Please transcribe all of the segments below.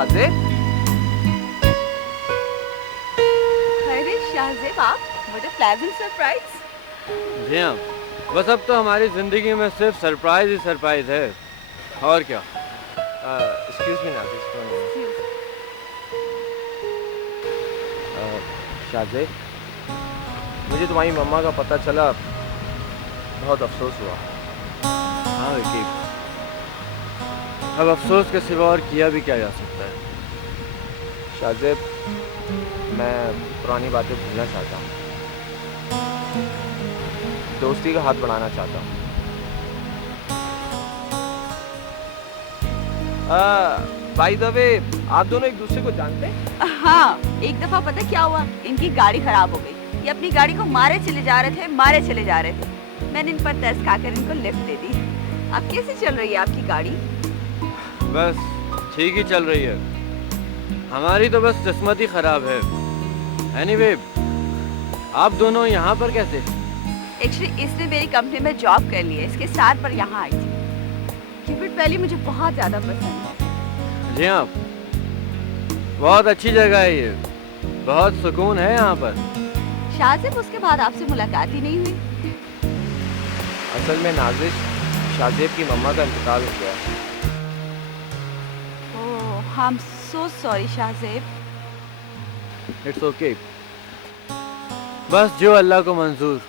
शाहजेब। अरे शाहजेब आप, what a pleasant surprise. जी हाँ, बस अब तो हमारी ज़िंदगी में सिर्फ सरप्राइज ही सरप्राइज है, और क्या। एक्सक्यूज मी नाजिश, शाहजेब, मुझे तुम्हारी मम्मा का पता चला, बहुत अफसोस हुआ। हाँ विकी, अब अफसोस के सिवा और किया भी क्या जा सकता है। शाहजेब, मैं पुरानी बातें भूलना चाहता हूँ, दोस्ती का हाथ बढ़ाना चाहता हूँ। बाय द वे, आप दोनों एक दूसरे को जानते हैं? हाँ, एक दफा पता क्या हुआ, इनकी गाड़ी खराब हो गई। ये अपनी गाड़ी को मारे चले जा रहे थे। मैंने इन पर तरस खाकर इनको लिफ्ट दे दी। अब कैसे चल रही है आपकी गाड़ी? बस ठीक ही चल रही है, हमारी तो बस किस्मत ही खराब है। एनीवे, आप दोनों यहाँ पर कैसे? एक्चुअली इसने मेरी कंपनी में जॉब कर ली है, इसके साथ पर यहाँ आई थी। क्यूपिड वैली मुझे बहुत ज्यादा पसंद है। जी हाँ, बहुत अच्छी जगह है ये, बहुत सुकून है यहाँ पर। शाहजेब, उसके बाद आपसे मुलाकात ही नहीं हुई। असल में नाजिश, शाहजेब की मम्मा का इंतकाल हो गया है। Oh, I am so sorry Shahzeb. It's okay, बस जो अल्लाह को मंजूर।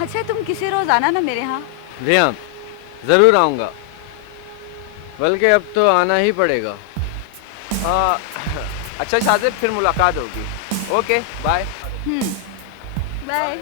अच्छा, तुम किसी रोज आना ना मेरे यहाँ। जी हाँ, ज़रूर आऊँगा, बल्कि अब तो आना ही पड़ेगा। अच्छा शाहजेब, फिर मुलाकात होगी। Okay, bye. बाय।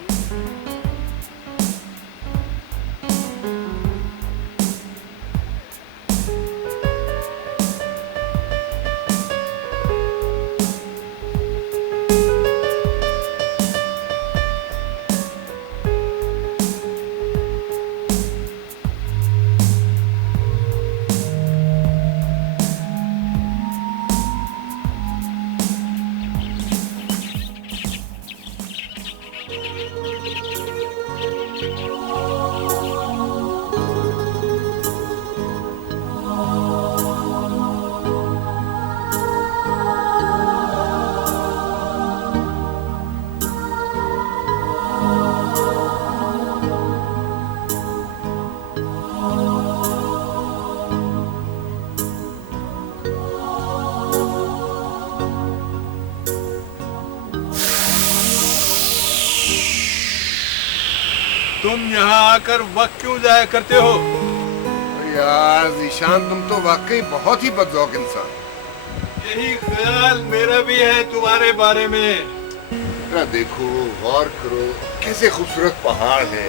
तुम यहाँ आकर वक्त क्यों जाया करते हो? यार ज़ीशान, तुम तो वाकई बहुत ही बदजौक इंसान। यही ख्याल मेरा भी है तुम्हारे बारे में। जरा देखो, गौर करो, कैसे खूबसूरत पहाड़ है,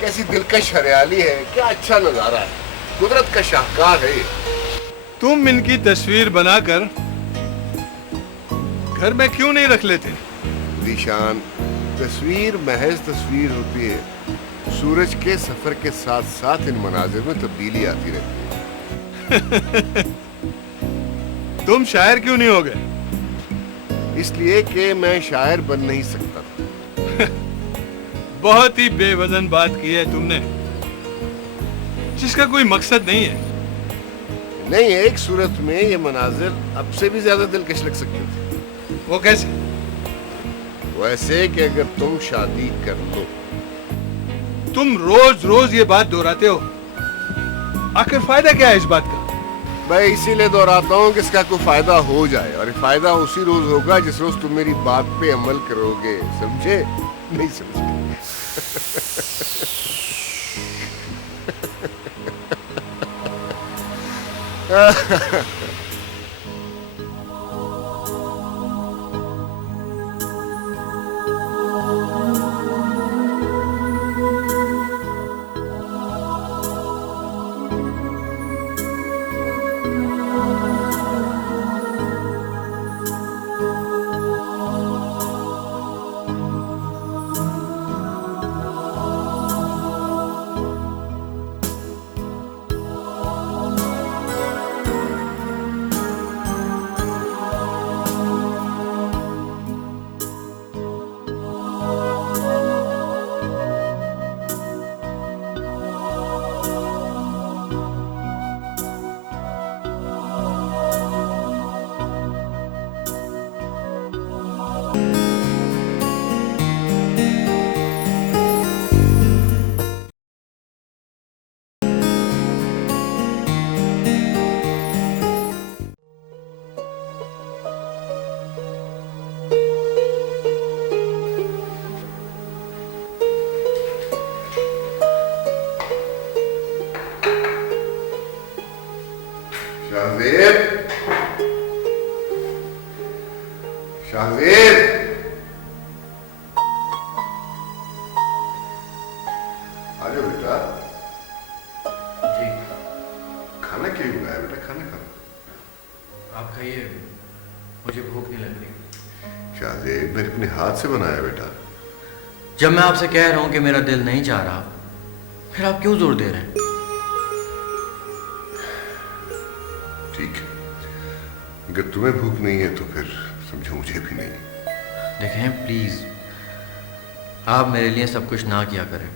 कैसी दिलकश हरियाली है, क्या अच्छा नजारा है, कुदरत का शाहकार है ये। तुम इनकी तस्वीर बनाकर घर में क्यों नहीं रख लेते? ज़ीशान, तस्वीर महज तस्वीर होती है, सूरज के सफर के साथ साथ इन मनाजिर में तब्दीली आती रहती है। तुम शायर क्यों नहीं हो गए? इसलिए कि मैं शायर बन नहीं सकता था। बहुत ही बेवजन बात की है तुमने, जिसका कोई मकसद नहीं है। नहीं, एक सूरत में ये मनाजिर अब से भी ज्यादा दिलकश लग सकते थे। वो कैसे? वैसे कि अगर तुम शादी कर लो। तुम रोज रोज ये बात दोहराते हो, आखिर फायदा क्या है इस बात का? मैं इसीलिए दोहराता हूँ कि इसका कोई फायदा हो जाए, और ये फायदा उसी रोज होगा जिस रोज तुम मेरी बात पे अमल करोगे। समझे? नहीं समझे? शाहजेब, शाहजेब, आ जाओ बेटा। जी खाना क्यों बनाया बेटा? खाना खाओ। आप खाइए, मुझे भूख नहीं लग रही। शाहजेब, मैंने अपने हाथ से बनाया बेटा। जब मैं आपसे कह रहा हूँ कि मेरा दिल नहीं चाह रहा, फिर आप क्यों जोर दे रहे हैं? ठीक है, अगर तुम्हें भूख नहीं है तो फिर समझो मुझे भी नहीं। देखें प्लीज, आप मेरे लिए सब कुछ ना किया करें।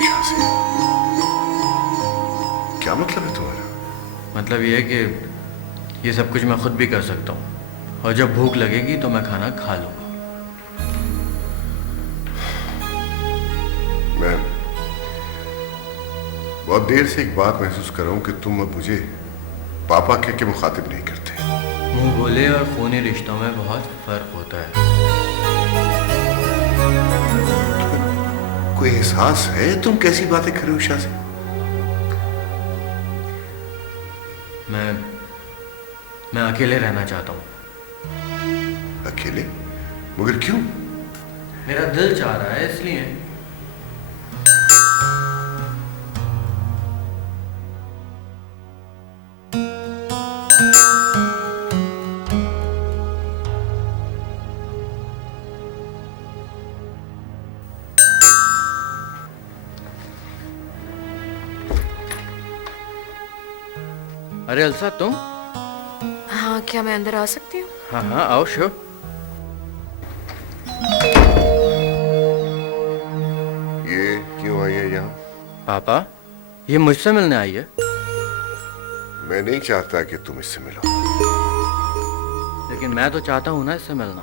शाहजेब, क्या मतलब है तुम्हारा? मतलब ये है कि ये सब कुछ मैं खुद भी कर सकता हूँ, और जब भूख लगेगी तो मैं खाना खा लूँगा। मैं बहुत देर से एक बात महसूस कर रहा हूं कि तुम अब मुझे पापा कह के मुखातिब नहीं करते। मुंह बोले और खूनी रिश्तों में बहुत फर्क होता है। कोई एहसास है तुम कैसी बातें कर रहे हो शाह से? मैं अकेले रहना चाहता हूँ। अकेले? मगर क्यों? मेरा दिल चाह रहा है इसलिए। अरे अलसा, तुम? हाँ, क्या मैं अंदर आ सकती हूँ? हाँ हाँ, आओ श्योर। ये क्यों आई है यहाँ? पापा, ये मुझसे मिलने आई है। मैं नहीं चाहता कि तुम इससे मिलो। लेकिन मैं तो चाहता हूँ ना इससे मिलना।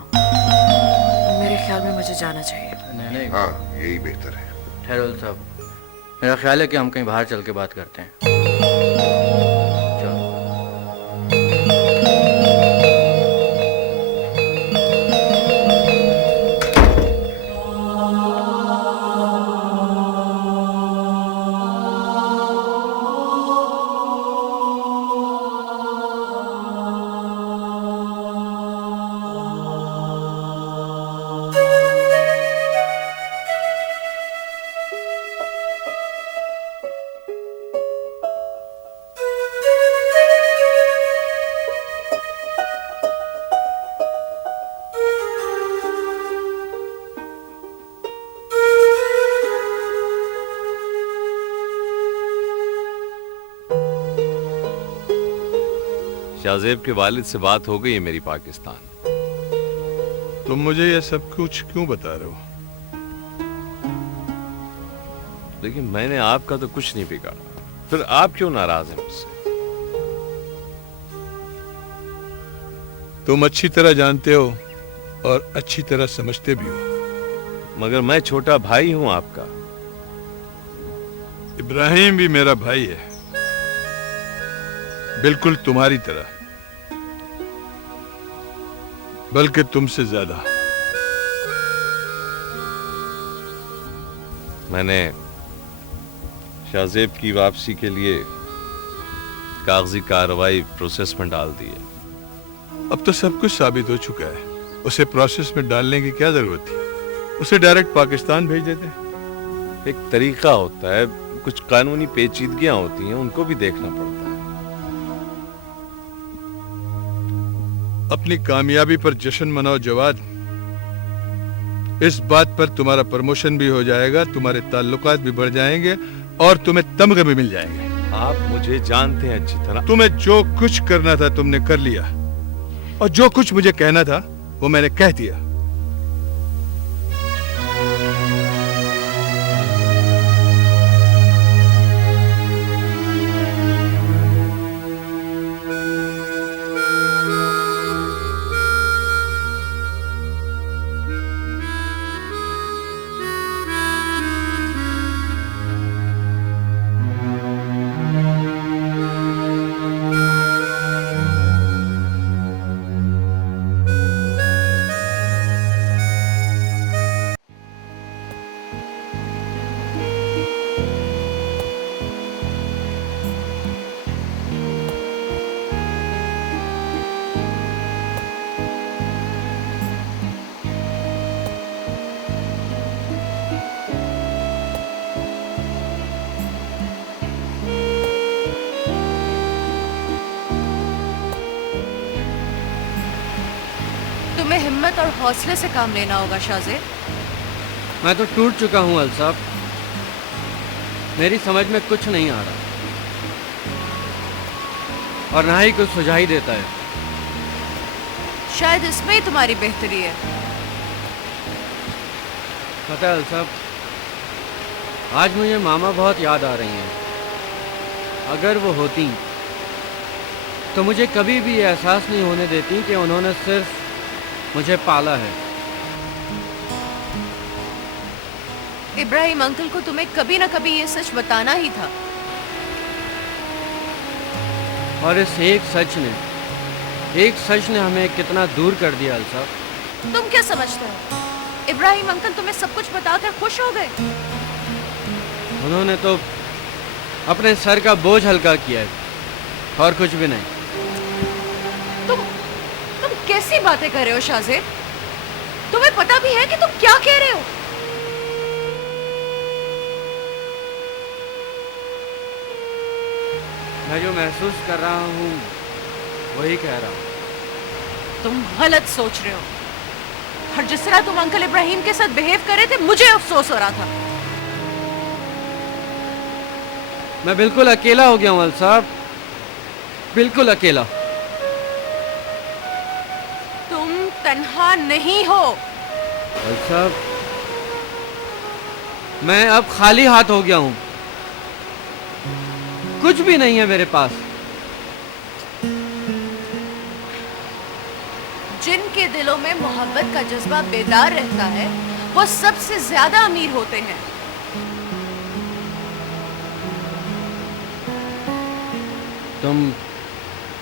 मेरे ख्याल में मुझे जाना चाहिए। नहीं नहीं, हाँ, यही बेहतर है। ठहरो साहब, मेरा ख्याल है कि हम कहीं बाहर चल के बात करते हैं। चलो। शाहजेब के वालिद से बात हो गई है मेरी पाकिस्तान। तुम मुझे यह सब कुछ क्यों बता रहे हो? लेकिन मैंने आपका तो कुछ नहीं बिगाड़ा, फिर आप क्यों नाराज हैं मुझसे? तुम अच्छी तरह जानते हो और अच्छी तरह समझते भी हो। मगर मैं छोटा भाई हूं आपका। इब्राहिम भी मेरा भाई है, बिल्कुल तुम्हारी तरह, बल्कि तुमसे ज्यादा। मैंने शाहजेब की वापसी के लिए कागजी कार्रवाई प्रोसेस में डाल दी है। अब तो सब कुछ साबित हो चुका है, उसे प्रोसेस में डालने की क्या जरूरत थी? उसे डायरेक्ट पाकिस्तान भेज देते। एक तरीका होता है, कुछ कानूनी पेचीदगियां होती हैं, उनको भी देखना पड़ता है। अपनी कामयाबी पर जश्न मनाओ जवाद। इस बात पर तुम्हारा प्रमोशन भी हो जाएगा, तुम्हारे ताल्लुकात भी बढ़ जाएंगे और तुम्हें तमगे भी मिल जाएंगे। आप मुझे जानते हैं अच्छी तरह। तुम्हें जो कुछ करना था तुमने कर लिया, और जो कुछ मुझे कहना था वो मैंने कह दिया। तुम्हें हिम्मत और हौसले से काम लेना होगा शाहजेब। मैं तो टूट चुका हूँ अल्साफ, मेरी समझ में कुछ नहीं आ रहा और ना ही कुछ सुझाई देता है। शायद इसमें ही तुम्हारी बेहतरी है। पता है अल्साफ, आज मुझे मामा बहुत याद आ रही हैं। अगर वो होती तो मुझे कभी भी ये एहसास नहीं होने देती कि उन्होंने सिर्फ मुझे पाला है। इब्राहिम अंकल को तुम्हें कभी ना कभी ये सच बताना ही था। और इस एक सच ने हमें कितना दूर कर दिया अल्साफ। तुम क्या समझते हो इब्राहिम अंकल तुम्हें सब कुछ बताकर खुश हो गए? उन्होंने तो अपने सर का बोझ हल्का किया है और कुछ भी नहीं। तुम कैसी बातें कर रहे हो शाहजेब? तुम्हें पता भी है कि तुम क्या कह रहे हो? मैं जो महसूस कर रहा हूँ वही कह रहा हूँ। तुम गलत सोच रहे हो। और जिस तरह तुम अंकल इब्राहिम के साथ बिहेव कर रहे थे, मुझे अफसोस हो रहा था। मैं बिल्कुल अकेला हो गया हूँ अल्साफ, बिल्कुल अकेला। तुम तन्हा नहीं हो। अल्साफ, मैं अब खाली हाथ हो गया हूँ, कुछ भी नहीं है मेरे पास। जिनके दिलों में मोहब्बत का जज्बा बेदार रहता है, वो सबसे ज्यादा अमीर होते हैं।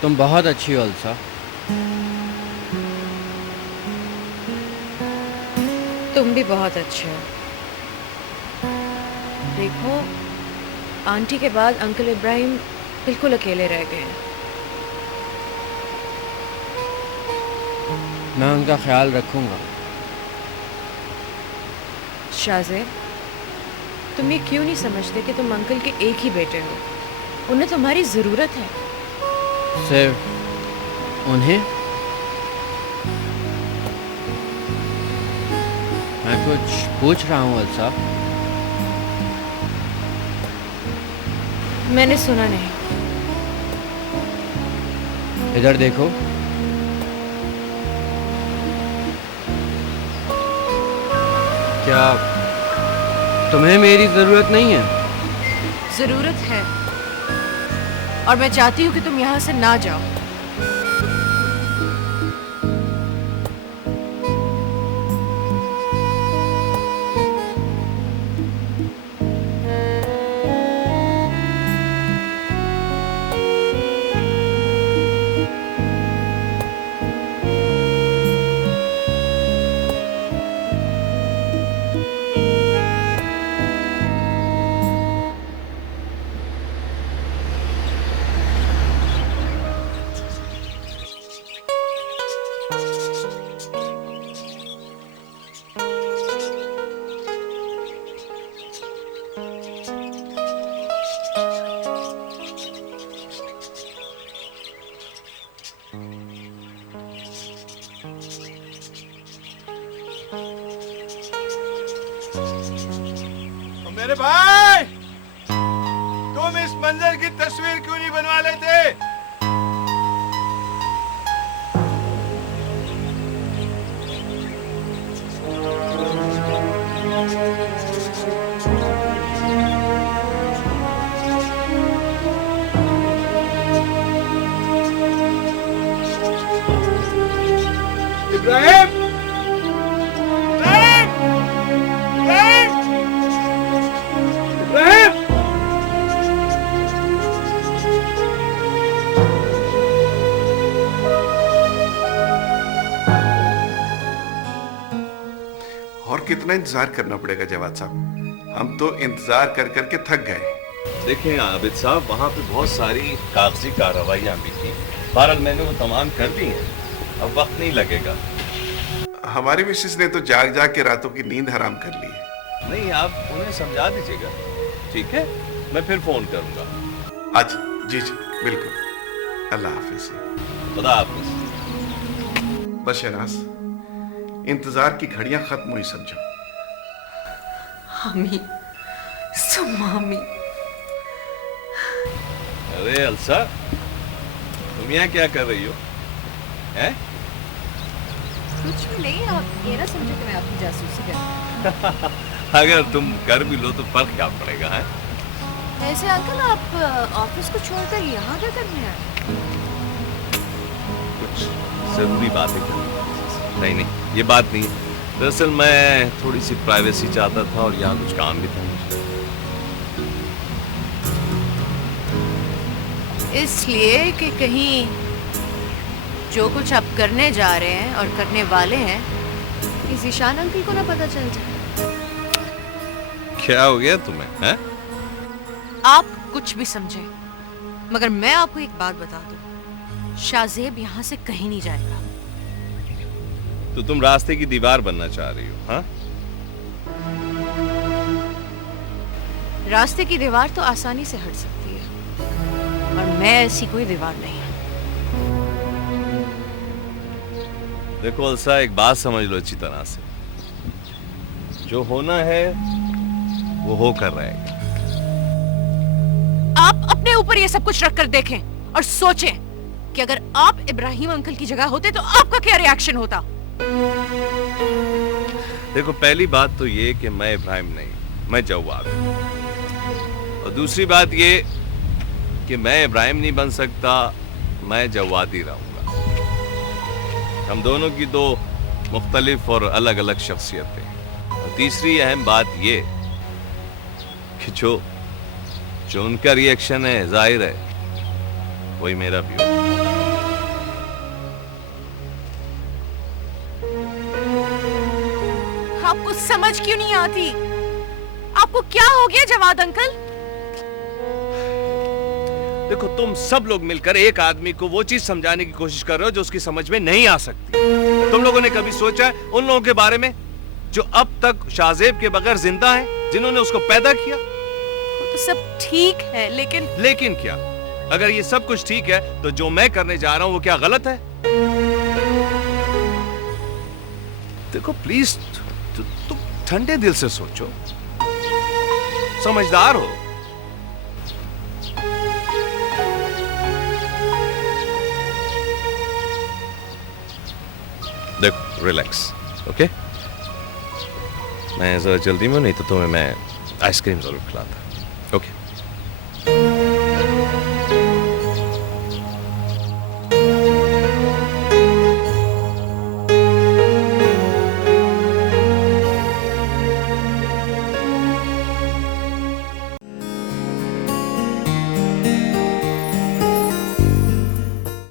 तुम बहुत अच्छी हो अल्सा। तुम भी बहुत अच्छे हो। देखो, आंटी के बाद अंकल इब्राहिम बिल्कुल अकेले रह गए हैं। मैं उनका ख्याल रखूंगा। शाहजेब, तुम ये क्यों नहीं समझते कि तुम अंकल के एक ही बेटे हो? उन्हें तुम्हारी जरूरत है। सिर्फ उन्हें? मैं कुछ पूछ रहा हूँ अल्सा। मैंने सुना नहीं। इधर देखो। क्या तुम्हें मेरी जरूरत नहीं है? जरूरत है, और मैं चाहती हूँ कि तुम यहाँ से ना जाओ। मेरे भाई, तुम इस मंजर की तस्वीर क्यों नहीं बनवा लेते? इब्राहिम, और कितना इंतजार करना पड़ेगा जवाद साहब? हम तो इंतजार कर करके थक गए। देखें आबिद साहब, वहाँ पे बहुत सारी कागजी कार्रवाइयाँ भी थी। बहरहाल मैंने वो तमाम कर दी हैं, अब वक्त नहीं लगेगा। हमारी मिसेस ने तो जाग जाग के रातों की नींद हराम कर ली है। नहीं, आप उन्हें समझा दीजिएगा, ठीक है? मैं फिर फोन करूंगा। आज जी जी बिल्कुल। अल्लाह हाफिज। खुदा हाफिज। बस शहनाज, इंतजार की घड़ियां खत्म हुई समझो। मामी, सो मामी। अरे अलसा, तुम यहाँ क्या कर रही हो? हैं? कुछ भी नहीं, आप ये ना समझो कि मैं आपकी जासूसी कर रही हूँ। अगर तुम कर भी लो तो फर्क क्या पड़ेगा? है ऐसे अंकल, आप ऑफिस को छोड़कर यहाँ क्या करने आए? कुछ जरूरी बातें करनी। नहीं नहीं, ये बात नहीं है। दरअसल मैं थोड़ी सी प्राइवेसी चाहता था और यहाँ कुछ काम भी था मुझे। इसलिए कि कहीं जो कुछ आप करने जा रहे हैं और करने वाले हैं किसी शान अंकल को ना पता चल जाए। क्या हो गया तुम्हें? हैं? आप कुछ भी समझे, मगर मैं आपको एक बात बता दूं, शाहजेब यहाँ से कहीं नहीं जाएगा। तो तुम रास्ते की दीवार बनना चाह रही हो? हाँ? रास्ते की दीवार तो आसानी से हट सकती है, और मैं ऐसी कोई दीवार नहीं। देखो अलसा, एक बात समझ लो अच्छी तरह से, जो होना है वो होकर रहेगा। आप अपने ऊपर ये सब कुछ रख कर देखें और सोचें कि अगर आप इब्राहिम अंकल की जगह होते तो आपका क्या रिएक्शन होता। देखो, पहली बात तो ये कि मैं इब्राहिम नहीं, मैं जवाद हूं। और दूसरी बात ये कि मैं इब्राहिम नहीं बन सकता, मैं जवाद ही रहूंगा। हम दोनों की दो मुख्तलिफ और अलग अलग शख्सियतें। और तीसरी अहम बात ये कि जो उनका रिएक्शन है, जाहिर है वही मेरा भी हो। आपको समझ क्यों नहीं आती? आपको क्या हो गया जवाद अंकल? देखो, तुम सब लोग मिलकर एक आदमी को वो चीज समझाने की कोशिश कर रहे हो जो उसकी समझ में नहीं आ सकती। तुम लोगों ने कभी सोचा है उन लोगों के बारे में जो अब तक शाहजेब के बगैर जिंदा हैं, जिन्होंने उसको पैदा किया? तो सब ठीक है, लेकिन क्या? अगर ये सब कुछ ठीक है तो जो मैं करने जा रहा हूं वो क्या गलत है? देखो प्लीज, तुम ठंडे दिल से सोचो, समझदार हो। देखो, रिलैक्स, ओके? मैं जरा जल्दी में, नहीं तो तुम्हें मैं आइसक्रीम जरूर खिलाता। ओके?